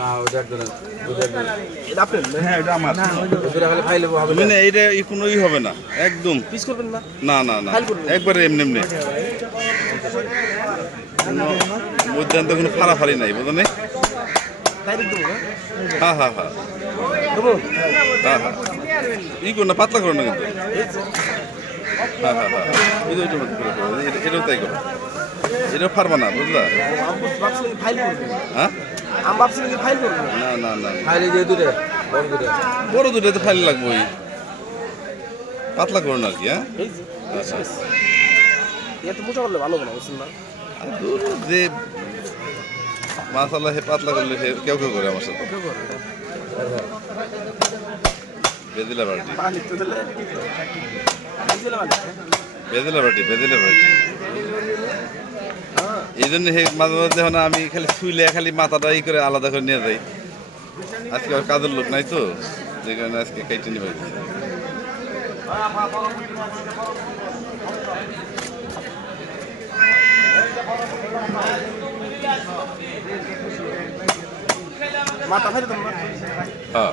না ওটা একদম এটা আপনার না? হ্যাঁ এটা আমার দুটা খালি খাই লেবো হবে তুমি না এইটা কোনোই হবে না একদম পিস করবেন না? না না না ফাইল করবেন? একবারে এমনি এমনি মধ্যান্তে কোনো ফাড়াফাড়ি নাই বুঝলেন ডাইরেক্ট দেবো না? হ্যাঁ হ্যাঁ হ্যাঁ দেবো? হ্যাঁ হ্যাঁ ই করো না পাতলা করো না কিন্তু হ্যাঁ হ্যাঁ হ্যাঁ ওই যে ওইটার মধ্যে করে করো। এটাও তাই করো এটাও পারবা না বুঝলা আমি ভাবছিলাম ফাইল করবেন। হ্যাঁ আমি ভাবছিলাম কি ফাইল করবেন। না না না খাইলে দিয়ে দুটো বড় দুটো বড় দুটোতে ফাইল লাগবোই পাতলা করো না আর কি হ্যাঁ এই যে আচ্ছা এত মোটা করলে ভালো হবে না বুঝছেন না? আর দূর যে মাসালা হে পাতলা করলে কেউ কেউ করে আমার সাথে কেউ করে না। বেদিলা বাড়ি পানি তো দিলে বুঝলে মানে বেদিলা বাড়ি এই জন্য মাঝে মাঝে যখন আমি খালি শুইলে খালি মাথাটা ই করে আলাদা করে নিয়ে যাই আজকে আর কাজের লোক নাই তো যে কারণে আজকে কেটে নিয়ে মাথা ফেলে দেবো না? হ্যাঁ